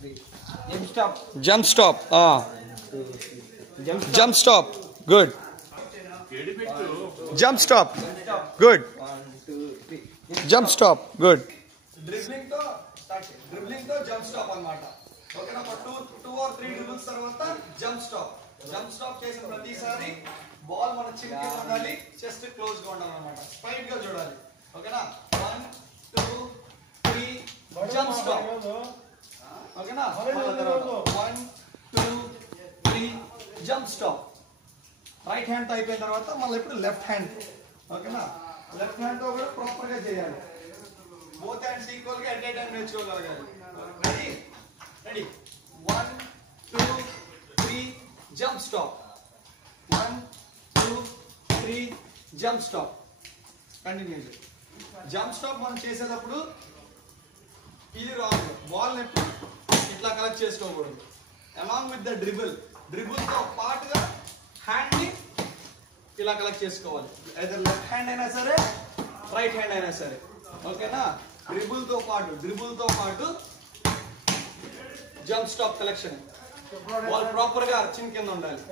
Jump stop. Jump stop. Good. Jump stop. Good. Jump stop. Good. Dribbling to jump stop అన్నమాట. ఓకేనా? 2 or 3 dribbles తర్వాత jump stop. Jump stop చేసిన ప్రతిసారి ball మన చిన్ కింద ఉండాలి, చెస్ట్ క్లోజ్ గా ఉండాలి అన్నమాట. స్ట్రైట్ గా చూడాలి. ఓకేనా? 1 2 3 jump stop. ఓకేనా? 1 2 3 jump stop. రైట్ హ్యాండ్ తో అయిపోయిన తర్వాత మళ్ళీ ఇప్పుడు లెఫ్ట్ హ్యాండ్. ఓకేనా? లెఫ్ట్ హ్యాండ్ తో కూడా ప్రాపర్ గా చేయాలి. బోత్ హ్యాండ్స్ ఈక్వల్ గా ఎట్ ఏ టైం నేర్చుకోగలగాలి. Ready 1 2 3 jump stop. 1 2 3 jump stop. Continue. Jump stop మనం చేసేటప్పుడు ఇది రాంగ్. బాల్ ని ఇట్లా కలెక్ట్ చేసుకోకూడదు. అలాంగ్ విత్ ద డ్రిబుల్ తో పాటుగా హ్యాండ్ ని ఇలా కలెక్ట్ చేసుకోవాలి. ఐదర్ లెఫ్ట్ హ్యాండ్ అయినా సరే, రైట్ హ్యాండ్ అయినా సరే. ఓకేనా? డ్రిబుల్ తో పాటు jump stop collection. Ball proper గా చిన్ కింద ఉండాలి.